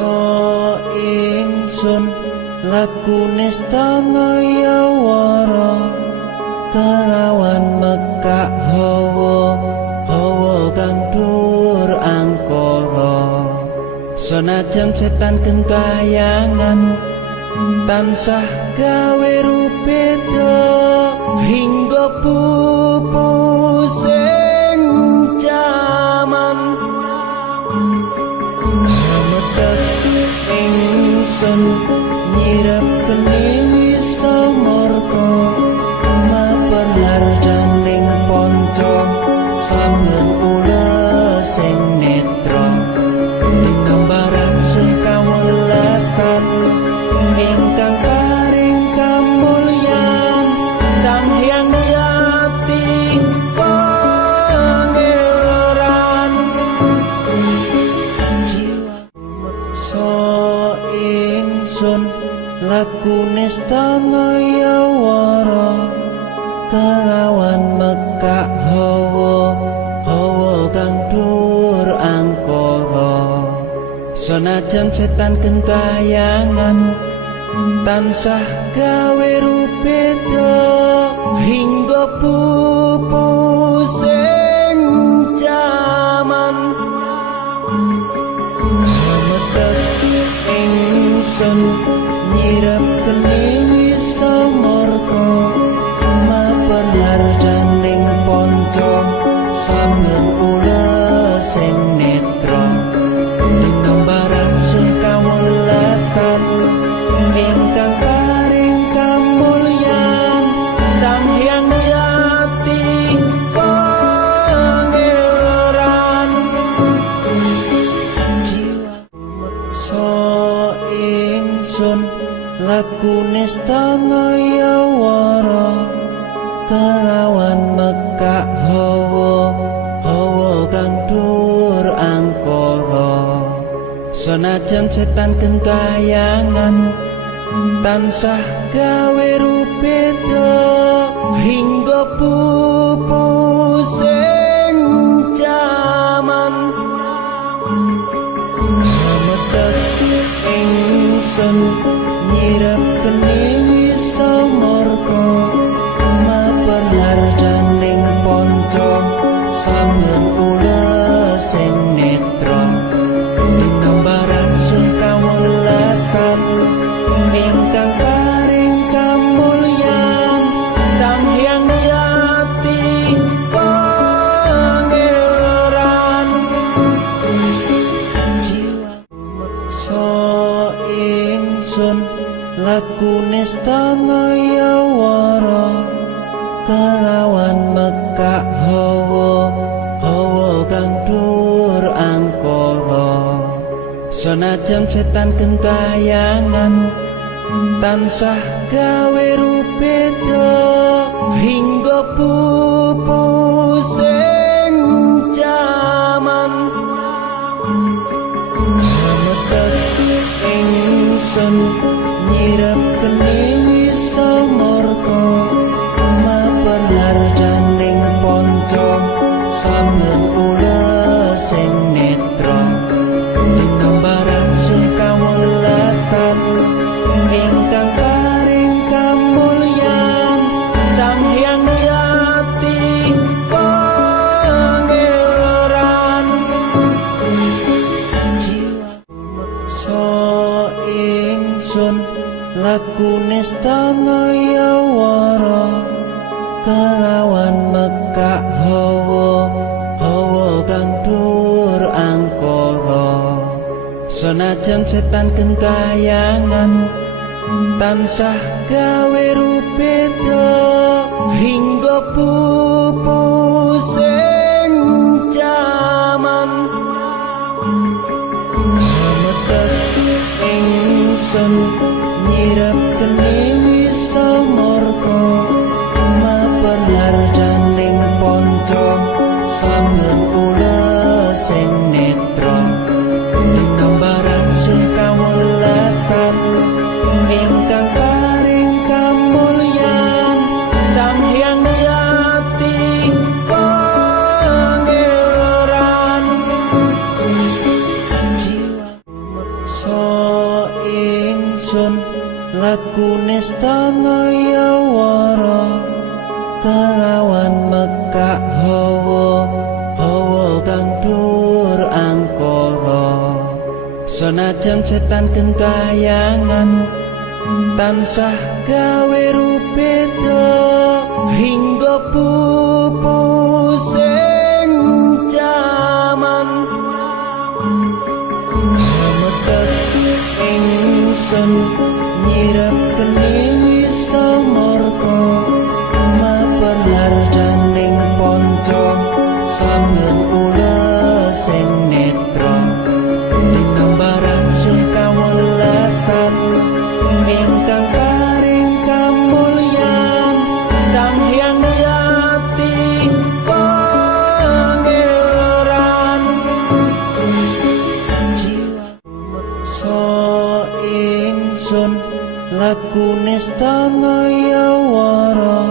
meksa ingsun lakune stangaya wara kelawan mekak hawa kang dhuwur angkara senajan setan gentayangan tansah gawe rupeda hingga pupusing jaman ingsun nyirep kene samorta maperlar daning ponco sampeyan ula sing netra dinambaran sing kawelasan ingkang paring kamulyan Sang Hyang Jati Pangeran jiwa meksa ingsun lakune stangaya wara kelawan mekak hawa kang dhuwur angkara senajan setan gentayangan tansah gawe rupeda hingga pupusing jaman ingsun nyirep kene samorta maperlar daning ponco sampeyan ula sing netra dinambaran sing kawelasan ingkang paring kamulyan Sang Hyang Jati Pangeran jiwa meksa ingsun lakune stangaya wara kelawan mekak hawa kang dhuwur angkara senajan setan gentayangan tansah gawe rupeda hingga pupusing jaman ingsun nyirep kene samorta maperlar daning ponco sampeyan ula sing netra dinambaran sing kawelasan ingkang paring kamulyan Sang Hyang Jati Pangeran jiwa meksa ingsun lakune stangaya wara kelawan mekak hawa kang dhuwur angkara senajan setan gentayangan tansah gawe rupeda hingga pupusing jaman ingsun nyirep kene samorta maperlar daning ponco sampeyan ula sing netra dinambaran sing kawelasan ingkang paring kamulyan Sang Hyang Jati Pangeran jiwa meksa ingsun lakune stangaya wara kelawan mekak hawa kang dhuwur angkara senajan setan gentayangan tansah gawe rupeda hingga pupusing jaman ingsun nyirep kene samorta maperlar daning ponco sampeyan ula sing netra dinambaran sing kawelasan ingkang paring kamulyan Sang Hyang Jati Pangeran jiwa meksa ingsun lakune stangayawara kelawan mekak hawa kang dhuwur angkara senajan setan gentayangan tansah gawe rupeda hingga pupusing jaman ingsun nyirap kene samarta maperlar daning ponco sampeyan ula sing netra dinambaran sing kawelasan ingkang paring kamulyan Sang Hyang Jati Pangeran jiwa meksa ingsun lakune stangayawara